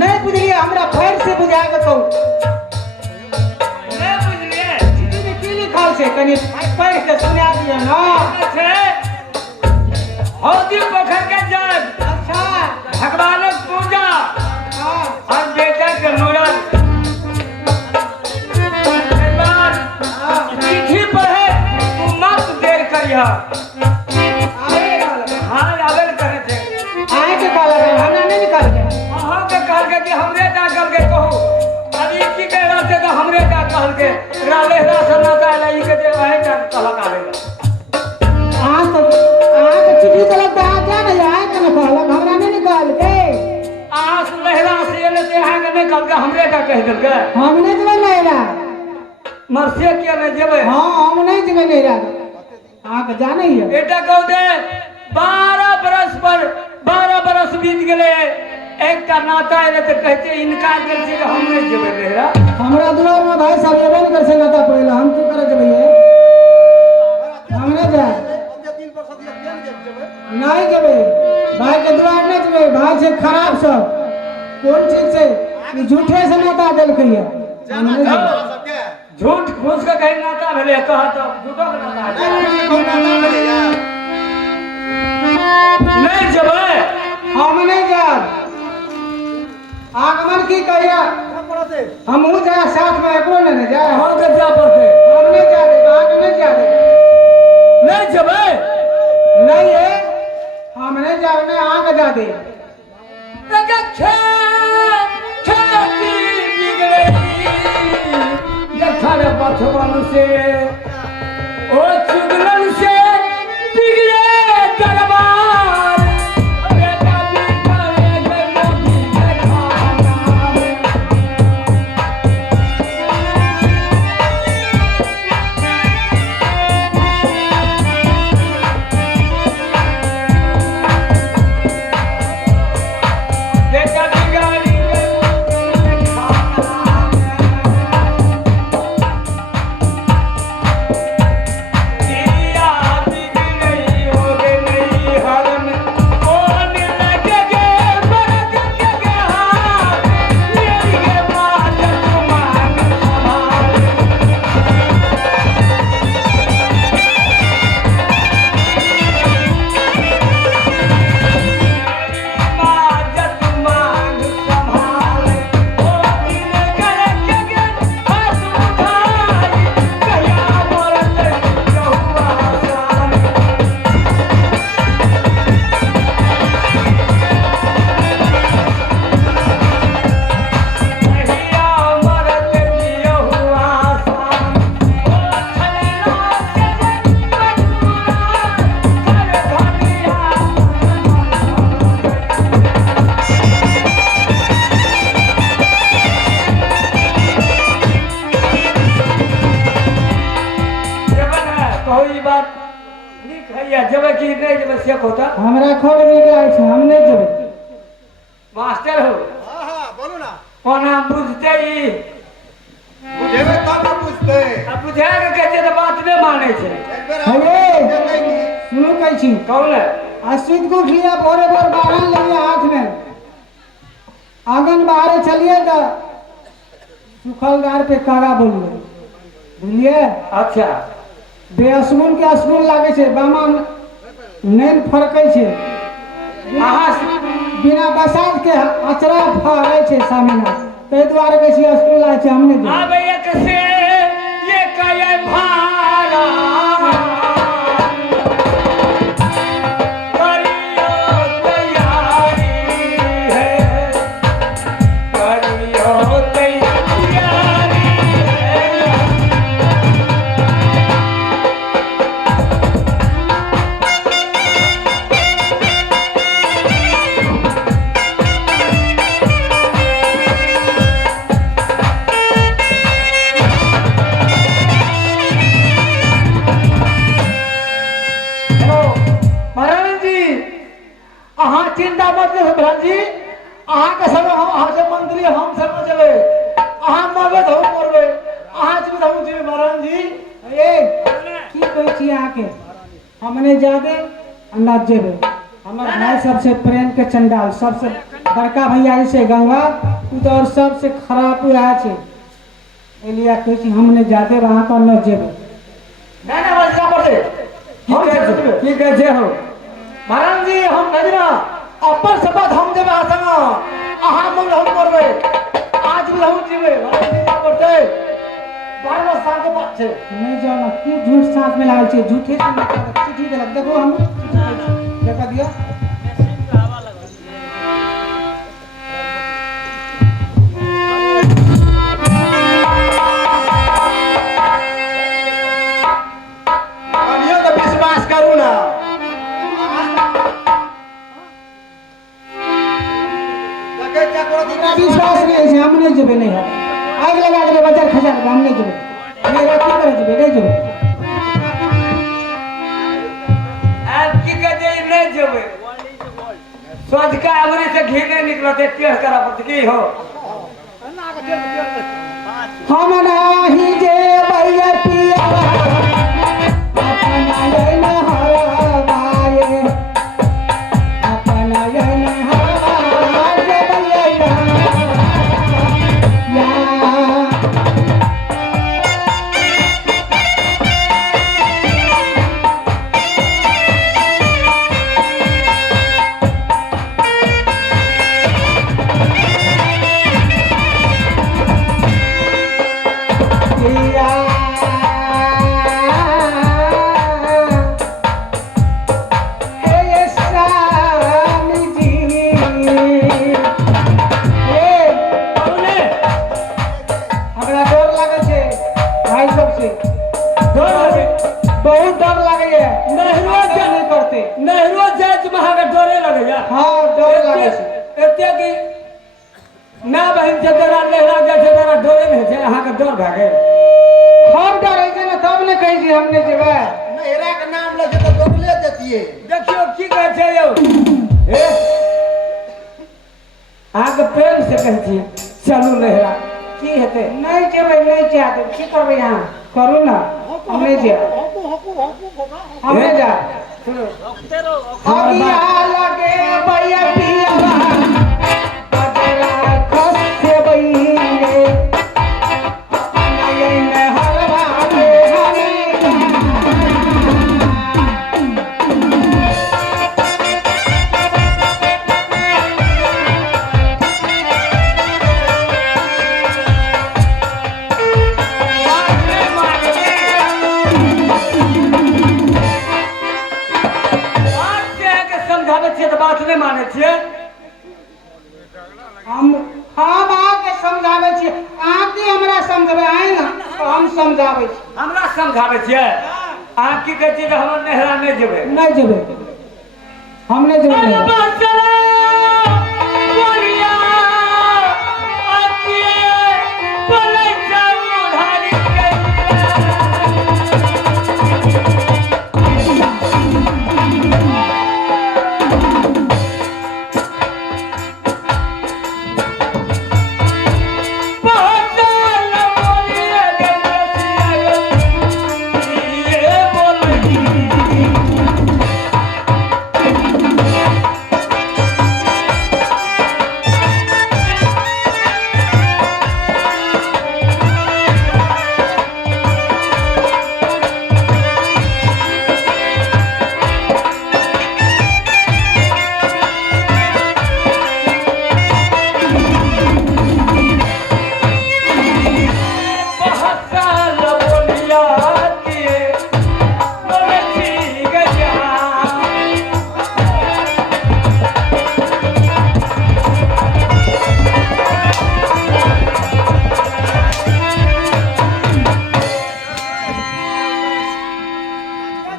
नहीं बुझलिए हमरा फेर से बुझा के कहू नहीं बुझलिए चिट्ठी में की लिखल छै कनी पढ़ के सुना दिया ना से हौदी पोखर के जग अच्छा भगवानक पूजा हां और बेटा के मूरन चिट्ठी पढ़े तू मत देर करिया हाँ आवेल करे थे आए के काला हमरा नहीं निकाल के अहाँ के कहल के कि हमरे जा कल के कहू अभी की कह रहा थे तो हमरे जा कहल के राले रास नाता लाई के जे वही जा कहल आवेला आ तो चिट्ठी तलक आ जा नहीं आए के न कहलक हमरा नहीं निकाल के आस लहरा से ले से है के नहीं कहल के हमरे जा कह देल के हम नहीं जबे लेला मरसे के नहीं जेबे हां हम नहीं जबे लेला आ के जाने ही है बेटा कह दे 12 बरस बीत गए एक का नाता है तो कहते इनकार कर से हम नहीं जेबे लहरा हमरा दुआर में भाई साहब लेबे नहीं कर से नाता पड़ेला हम की करे जबे हम नहीं जा नहीं जबे भाई के दुआर नहीं जबे भाई से खराब सब कौन चीज से कि झूठे से नाता देल कहिए हम नहीं जबे झूठ घूस के कहीं नाता भेले कह तो झूठो के नाता नहीं जबे हम नहीं जा आगमन की कहिया हम हूं जा साथ में एको नहीं जा हम के जा पड़ते हम नहीं जा दे आगे नहीं जा दे नहीं जबे नहीं है हम नहीं जा नहीं आगे जा दे लगा खेती बिगड़े जखर बचवन से ओ चुगलन से बिगड़े दरबार बेटा बिगड़े जनमी खाना बेटा बिगाड़ी जब कि नहीं जब से होता हमरा खोल नहीं गया है हम नहीं जबे मास्टर हो हाँ हाँ बोलो ना कोना बुझते ही बुझेबे तब ना बुझते अब बुझा के कहते तो बात नहीं माने छे एक बेर अरे सुनो कह छी कौन है अश्वित को उठलिया भोरे भोर बाहर लिया हाथ में आंगन बाहर चलिए तो सुखल गार पे कागा बोलिए बुझलिए अच्छा बेअसगुन के असगुन लागे छे बामा नहीं फरकै छे अहाँ बिना बसात के अचरा फरे छे सामने तै द्वारे कहै छी असगुन लागे छे हमने दे अब एक से ये कहे भारा करियो तैयारी है करियो तैयारी है चिंता मत करो भ्रान जी अहाँ के संग हम अहाँ से मंत्री हम संग चले अहाँ मरबे तो हम मरबे अहाँ जीवित हम जीवित भ्रान जी ए की कहै छी अहाँ के हमने जादे अंदाज जेबे हमर भाई सबसे प्रेम के चंडाल सबसे बड़का भैया से गंगा तू तो और सबसे खराब हुआ है एलिया कहै छी हमने जाते वहां पर न जेबे ना ना बस जा पड़े की कह जे हो महाराज जी हम नजरा अपन शपथ हम देबे आसन आहा मन हम करबे आज भी हम जीवे महाराज जी जा पड़ते 12 साल के बाद छे नहीं जाओ ना की झूठ सांस में लागल छे झूठे से चिट्ठी देलक देखो हम देखा दिया अनियो तो विश्वास करू ना लगे क्या करो हमरा विश्वास नहीं है हम नहीं जेबे नहीं है आग लगा देबे बाजार खजा देबे हम नहीं जेबे मेरा की करे जेबे नहीं जेबे आज की कह जे नहीं जेबे सोच का अमरी से घी नहीं निकलते टेढ़ करा पड़त की हो हम नाही जे भैया पिया अपना ये न हरवाए अपना ये न हरवाए जे भैया या पिया हे स्वामी जी कौने हमरा डर लागे छे भाई सब से डर लगे बहुत डर लागे है नहरो जा नहीं करते नहरो जाए महा के डरे लगे या हाँ डर लागे छे एते की ना बहन से तेरा लहरा जाए तेरा डरे नहीं छे अहाँ के डर भागे हम डरे छे ना तब ने कहि छी हमने जेबे नहरा के नाम लगे तो डोबले देतिए देखियो की कहे छे यौ हे अहाँ के प्रेम से कहे छी चलू लहरा की हेते नहीं जेबे नहीं चाहते की करबे यहाँ करू ना हमने जे हमने जा सुनो अगिया लगे भैया पिया बजरा खस से बइले अपना ये न हरवाए समझावे छियै तो बात नहीं माने छियै हम आके समझावे छी आके हमरा समझावे आए ना तो हम समझावे छी हमरा समझावे छियै अहाँ की कहै छियै जे हम नहरा नहीं जेबै नहीं जेबे हम नहीं जेबे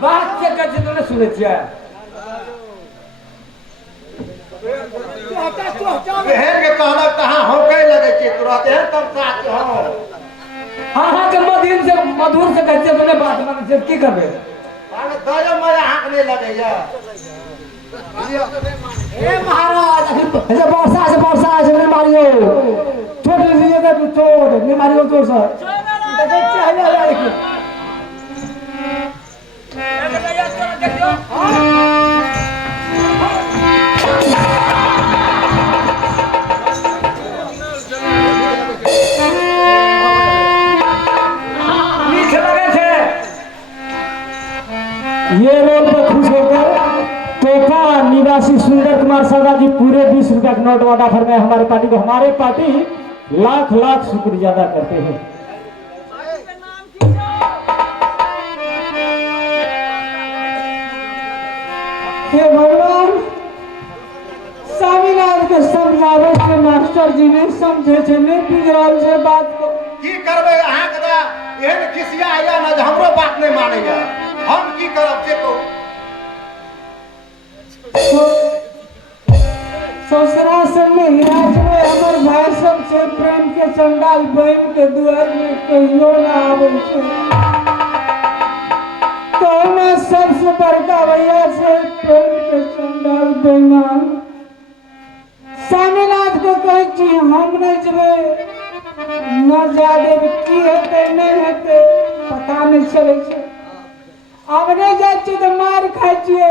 बात से कहै छियै तो नहीं सुनै छियै बहन के कहला कहां होके लगे छे तुरंत है तब साथ हो अहाँ के मधुर से कहै छियै तो नहीं बात माने छियै की करबै अरे दया माया हाथ नहीं लगे या ए महाराज ऐसे वर्षा से नहीं मारियो छोड़ लिए दे तू छोड़ नहीं मारियो जोर से देखे चाहिए देखियो ये रोल पे खुश होकर तोहफा निवासी सुंदर कुमार सरदार जी पूरे 20 रुपया का नोट वादा फरमाए हमारे पार्टी को। हमारे पार्टी लाख लाख शुक्रिया अदा करते हैं। हे भगवान, स्वामीनाथ के समझावे से मास्टर जी ने समझे छे नहीं बिगड़ल से बात को। की करबे अहाँ कदा एहन खिसिया आया ना जे हमरो बात नहीं मानैया। हम की करब से कहू। ससुरा से नहीं आज में हमर भाई सब से प्रेम के चंडाल बहन के दुआर में कहियो ना आवे छे। तो मैं सबसे बड़का भैया से प्रेम के चंडाल बेईमान स्वामीनाथ को कहे छी हम नहीं जबे न जादे की हेते नहीं हेते पता नहीं चले छे। अब नहीं जाय छी तो मार खाय छिए,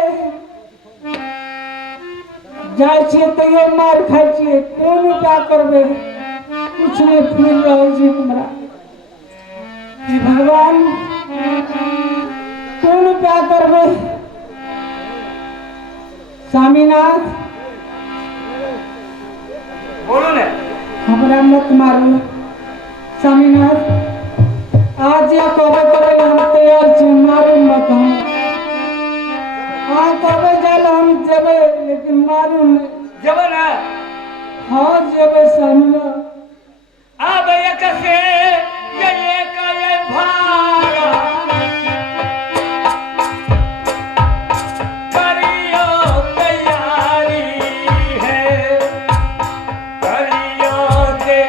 जाय छिए तो ये मार खाय छिए। कोन उपाय करबे कुछ नहीं फूल रहल छी हमरा। हे भगवान कोन उपाय करबे। स्वामीनाथ बोलो ने हमरा मत मारू। स्वामीनाथ आज या कहबे करे हम तैयार छी, मारू मत हम। हाँ कहबे जाल हम जेबे लेकिन मारू नहीं। जब ना हाँ जेबे स्वामीनाथ। अब एक से ये का ये भाड़ा करियो तैयारी है, करियो दे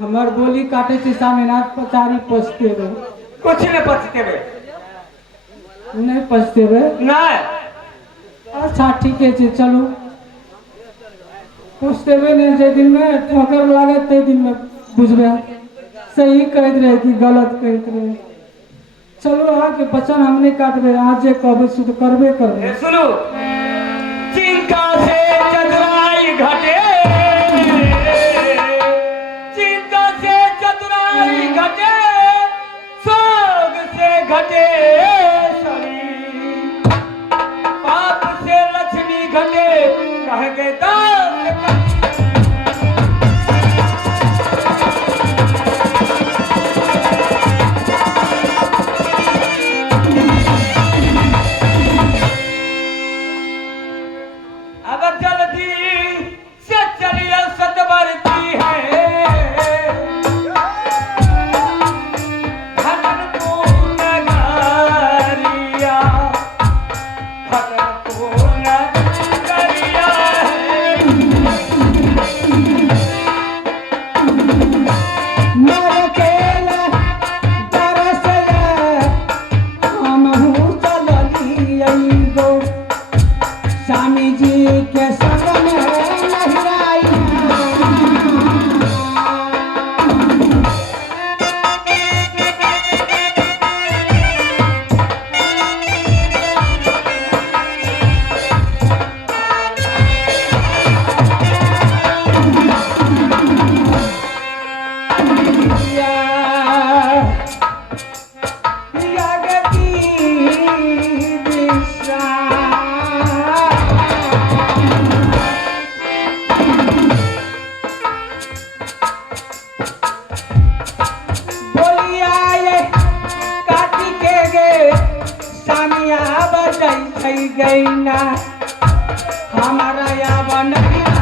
हमर बोली काटे छी स्वामीनाथ पचारी पछते बे। कुछ नहीं पछते बे, नहीं पछते बे। नहीं अच्छा ठीक है जी चलो पछते बे नहीं। जे दिन में ठोकर लागे ते दिन में बुझबे सही कहत रहे कि गलत कहत रहे। चलो आके वचन हमने काटबे, आज जे कहबे शुद्ध करबे करबे। ए सुनो, चिंता से चतुराई घटे, चिंता से चतुराई घटे, सोग से घटे शरीर, पाप से लक्ष्मी घटे, कह गए दास अगर जल्दी से चलिए सतवर्ती है, धन को नगारी बनैया बजाई गई ना हमारा या बनैया